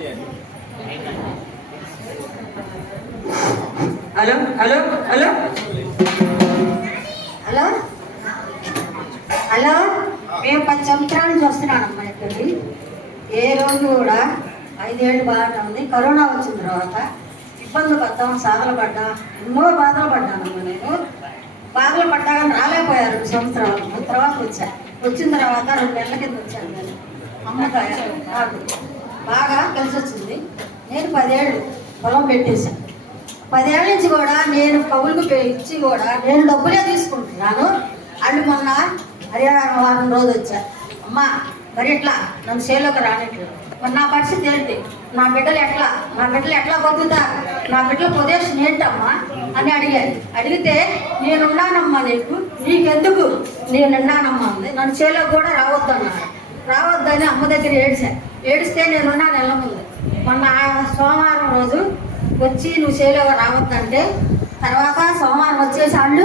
Hello hello hello hello hello మేము 10 సంవత్సరాల నుంచి వస్తున్నానమ్మా ఇక్కడికి. ఏ రోజు కూడా 5 ఏళ్ళు బాగానే ఉంది. కరోనా వచ్చిన తర్వాత ఇబ్బందులు పడ్డాం, సాధలు పడ్డాం, ఎన్నో బాధలు పడ్డానమ్మా. నేను బాధలు పడ్డాకని రాలేకపోయారు 2 సంవత్సరాలు. తర్వాత వచ్చిన తర్వాత 2 నెలల కింద వచ్చాను. నేను అమ్మకాయ నాకు బాగా కలిసి వచ్చింది. నేను 10 ఏళ్ళు పొలం పెట్టేశాను. 10 ఏళ్ళ నుంచి కూడా నేను కవులకు ఇచ్చి కూడా నేను డబ్బులే తీసుకుంటున్నాను. వాళ్ళు మొన్న హరియాణ వారం రోజు వచ్చారు. అమ్మా మరి ఎట్లా నన్ను సేలోకి రానట్లేదు, మరి నా పరిస్థితి ఏంటి, నా బిడ్డలు ఎట్లా బతుకుతారు, నా బిడ్డల పొజిషన్ ఏంటమ్మా అని అడిగితే నేనున్నానమ్మా, నీకెందుకు నేనున్నానమ్మా అంది. నన్ను సేలోకి కూడా రావద్దని అమ్మ దగ్గర ఏడిస్తే నేనున్నా నెల ముందు. మొన్న సోమవారం రోజు వచ్చి నువ్వు సేలోకి రావద్దంటే తర్వాత సోమవారం వచ్చేసి వాళ్ళు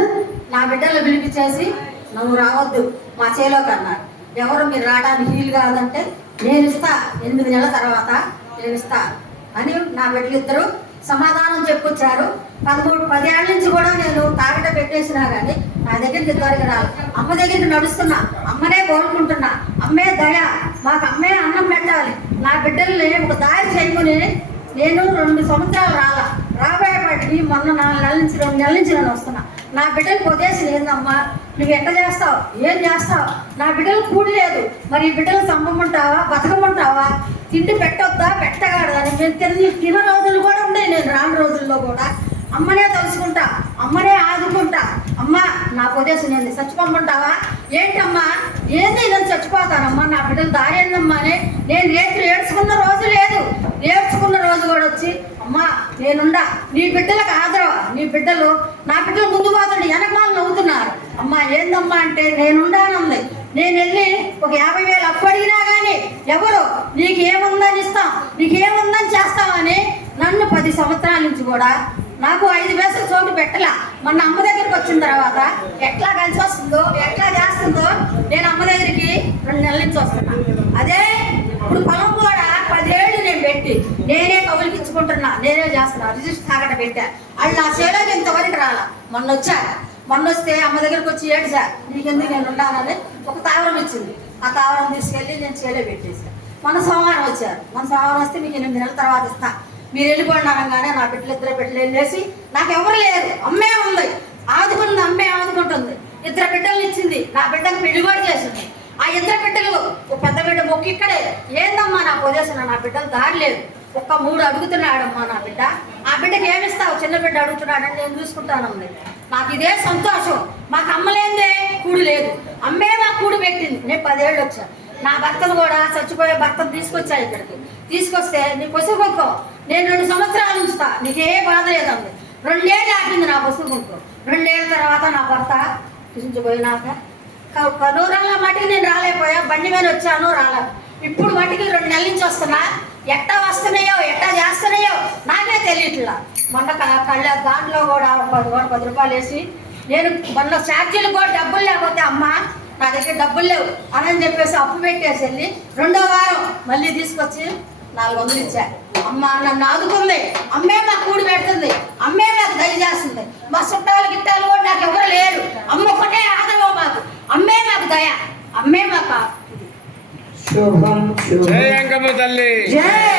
నా బిడ్డలు పిలిపించేసి నువ్వు రావద్దు మా చేలోకి అన్నారు. ఎవరు మీరు రావడానికి వీలు కాదంటే నేను ఇస్తా, 8 నెలల తర్వాత నేను ఇస్తా అని నా బిడ్డలు ఇద్దరు సమాధానం చెప్పుకొచ్చారు. 10 ఏళ్ళ నుంచి కూడా నేను తాగట పెట్టేసినా కానీ నా దగ్గరికి ఇద్దరికి రాలి. అమ్మ దగ్గరికి నడుస్తున్నా, అమ్మనే కోరుకుంటున్నా. అమ్మే దయ, మాకు అమ్మే అన్నం పెట్టాలి. నా బిడ్డల్ని ఒక దారి చేయకుని నేను 2 సంవత్సరాలు రాబోయేపాటికి మొన్న 4 నెలల నుంచి 2 నెలల నుంచి నేను వస్తున్నా. నా బిడ్డలు పొదేసి ఏందమ్మా, నువ్వు ఎట్లా చేస్తావు, ఏం చేస్తావు, నా బిడ్డలు కూడి లేదు, మరి ఈ బిడ్డలు చంపమంటావా బతకమంటావా, తిండి పెట్టొద్దా పెట్టగాడదా, నేను తిన రోజులు కూడా ఉన్నాయి. నేను రాని రోజుల్లో కూడా అమ్మనే తలుచుకుంటా, అమ్మనే ఆదుకుంటా. అమ్మ నా పొదేసి నేను చచ్చిపోమంటావా ఏంటమ్మా, ఏంది నేను చచ్చిపోతానమ్మా, నా బిడ్డలు దారి ఏందమ్మా అని నేను ఏడ్చుకున్న రోజు లేదు. నేర్చుకున్న రోజు కూడా వచ్చి అమ్మా నేనుండా, నీ బిడ్డలకు ఆదరవా, నీ బిడ్డలు నా బిడ్డలు ముందు పోతుండే వెనకమాలు నవ్వుతున్నారు. అమ్మా ఏందమ్మా అంటే నేనుండానుంది. నేను వెళ్ళి ఒక 50,000 అప్పు అడిగినా కానీ ఎవరు నీకేముందని ఇస్తాం, నీకేముందని చేస్తామని నన్ను 10 సంవత్సరాల నుంచి కూడా నాకు 5 పైసలు చోటు పెట్టలా. మొన్న అమ్మ దగ్గరికి వచ్చిన తర్వాత ఎట్లా కలిసి వస్తుందో ఎట్లా చేస్తుందో నేను అమ్మ దగ్గరికి 2 నెలల నుంచి వస్తున్నా. అదే ఇప్పుడు పొలం కూడా 10 ఏళ్ళు నేను పెట్టి నేనే కవులకి ఇచ్చుకుంటున్నా, నేనే చేస్తున్నా. రిజిస్టర్ తాగట పెట్టా. వాళ్ళు నా చేలోకి ఇంతవరకు రాలా. మొన్న వస్తే అమ్మ దగ్గరికి వచ్చి ఏడ్చా, నీకెందుకు నేను ఉండాలని ఒక తావరం ఇచ్చింది. ఆ తావరం తీసుకెళ్ళి నేను చేలో పెట్టేసాను. మొన్న సోమవారం వచ్చారు. వస్తే మీకు 8 నెలల తర్వాత ఇస్తా, మీరు వెళ్ళిపోండి అనగానే నా ఇద్దరు బిడ్డలు వెళ్ళేసి నాకు ఎవరు లేరు, అమ్మే ఉంది, ఆదుకుంది, అమ్మే ఆదుకుంటుంది. 2 బిడ్డలు ఇచ్చింది. నా బిడ్డకు పెళ్లి కూడా చేసింది. ఆ 2 బిడ్డలు ఒక పెద్ద బిడ్డ మొక్కి ఇక్కడే ఏందమ్మా నా పొజిషన్, నా బిడ్డలు దారి లేదు, ఒక్క 3 అడుగుతున్నాడమ్మా నా బిడ్డ. ఆ బిడ్డకి ఏమిస్తావు, చిన్న బిడ్డ అడుగుతున్నాడని నేను చూసుకుంటానమ్మా. నాకు ఇదే సంతోషం. మాకు అమ్మలేందే కూడు లేదు, అమ్మే మాకు కూడు పెట్టింది. నేను 10 ఏళ్ళు వచ్చాను. నా భర్తను కూడా చచ్చిపోయే భర్తను తీసుకొచ్చా ఇక్కడికి. తీసుకొస్తే నీ పసుపు కొనుక్కో, నేను 2 సంవత్సరాలు ఉంచుతా, నీకే బాధ లేదండి. 2 ఏళ్ళు ఆపింది నా పసుపు కొనుక్కో. 2 ఏళ్ళ తర్వాత నా భర్త తీసుకుపోయినాక కనూరాల మట్టికి నేను రాలేకపోయా, బండి మీద వచ్చాను రాలే. ఇప్పుడు మట్టికి 2 నెలల నుంచి వస్తున్నా. ఎట్టా వస్తున్నాయో ఎట్టా చేస్తున్నాయో నాకే తెలియట్లా. మొన్న దాంట్లో కూడా 10 రూపాయలు వేసి నేను మొన్న ఛార్జీలు కూడా డబ్బులు లేకపోతే అమ్మ నా దగ్గర డబ్బులు లేవు అని చెప్పేసి అప్పు పెట్టేసి వెళ్ళి 2వ వారం మళ్ళీ తీసుకొచ్చి 400 ఇచ్చా. అమ్మ నన్ను ఆదుకుంది, అమ్మే మాకు కూడి పెడుతుంది, అమ్మే మాకు దయ చేస్తుంది. మా చుట్టాలు గిట్టాలు కూడా నాకు ఎవరు లేరు. అమ్మ ఒకటే ఆదరవు మాకు, అమ్మే మాకు దయ, అమ్మే మాకు శుభం. జయ అంకమ్మ తల్లి. జయ.